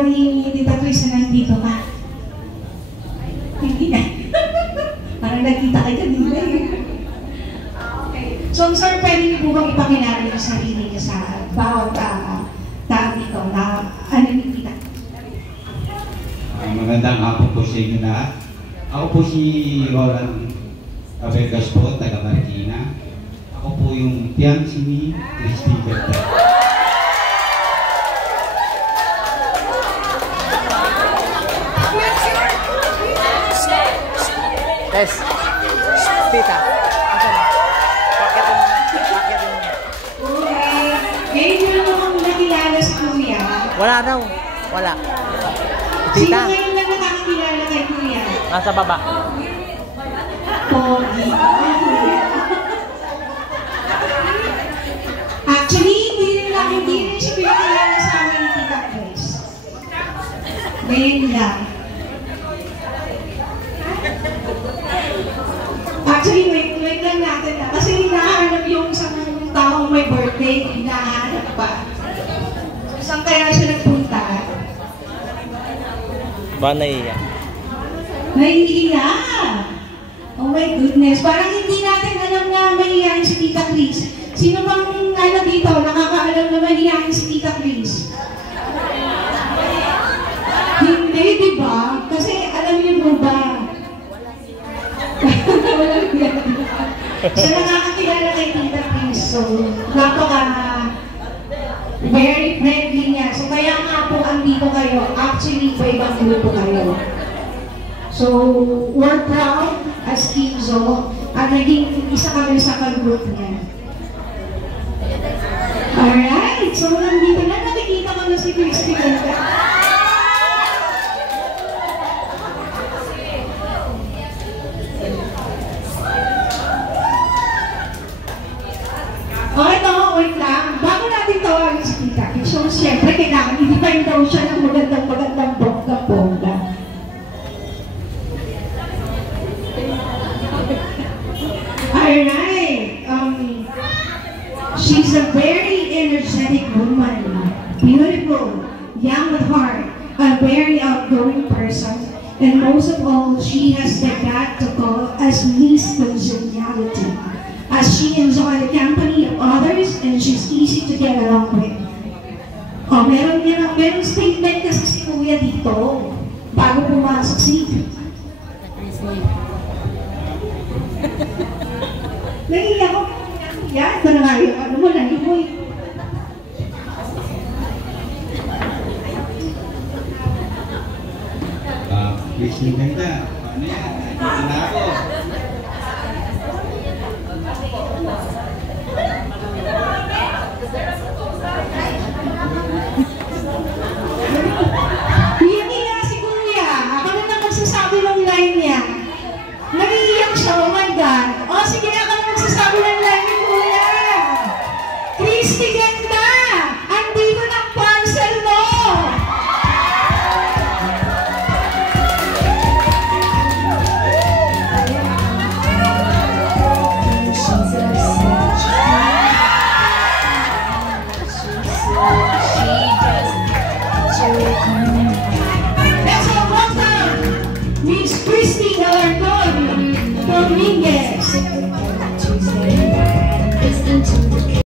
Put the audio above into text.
ba ni Tita Chris na nandito ka? Hindi na. Parang nakita kayo kanina eh. Okay. So, sir, pwede niyo po bang ipakilala yung sarili niyo sa bawat tao dito na ano ni Tita? Magandang hapon po sa inyo lahat. Ako po si Roland Abegas po, taga Marikina. Ako po yung fiancé ni Christy Berta. Yes. Tita. Asan na? Pakitin mo. Pakitin mo. Okay. Ngayon nyo naman nakilala si Kuya. Wala daw. Wala. Sino Tita. ngayon lang nakakilala kay Kuya? Nasa baba. Pogi. Actually, hindi rin siya pinakilala sa amin ni Tita Chris. Ngayon lang. Actually, wait lang natin na. Kasi hinahanap yung isang taong may birthday, hinahanap pa. Saan kaya siya nagpunta? Ba naiiyak? Naiiyak! Oh my goodness, parang hindi natin alam na mahihayin si Tita Chris. Sino bang dito, nakakaalam na mahihayin si Tita Chris? Hindi, di ba? Kasi alam niyo mo ba? Walang yan. So, nakakakilala kay Tita Chris. So, very friendly niya. So, kaya nga po andito kayo. Actually, iba-ibang grupo kayo. So, we're proud as Team Zo at naging isa kami sa ka-group niya. Alright, so nandito na, nakikita ko na si Christy Ganda. Wait lang. Bago natin tawagin si Tita Chris, so siyempre kailangan i-define daw siya ng magandang bongga-bongga. Alright. She's a very energetic woman. Beautiful, young at heart, a very outgoing person, and most of all, she has the knack to call as Miss Congeniality, as she enjoys the company of others and she's easy to get along with. Oh, meron statement kasi si Kuya dito bago pumasok si Naiiyak ko. Yan, ito na nga yung ano mo, nalimoy. Christy Berta, ano yan? Nandito na ako. Iyak si Kuya. Ako na lang magsasabi ng line niya. Naiiyak siya, oh my God. O sige, ako na magsasabi ng line ni Kuya. Christy Ganda, andito na ang parcel mo. Let's all welcome Miss Christy Alarcon Dominguez.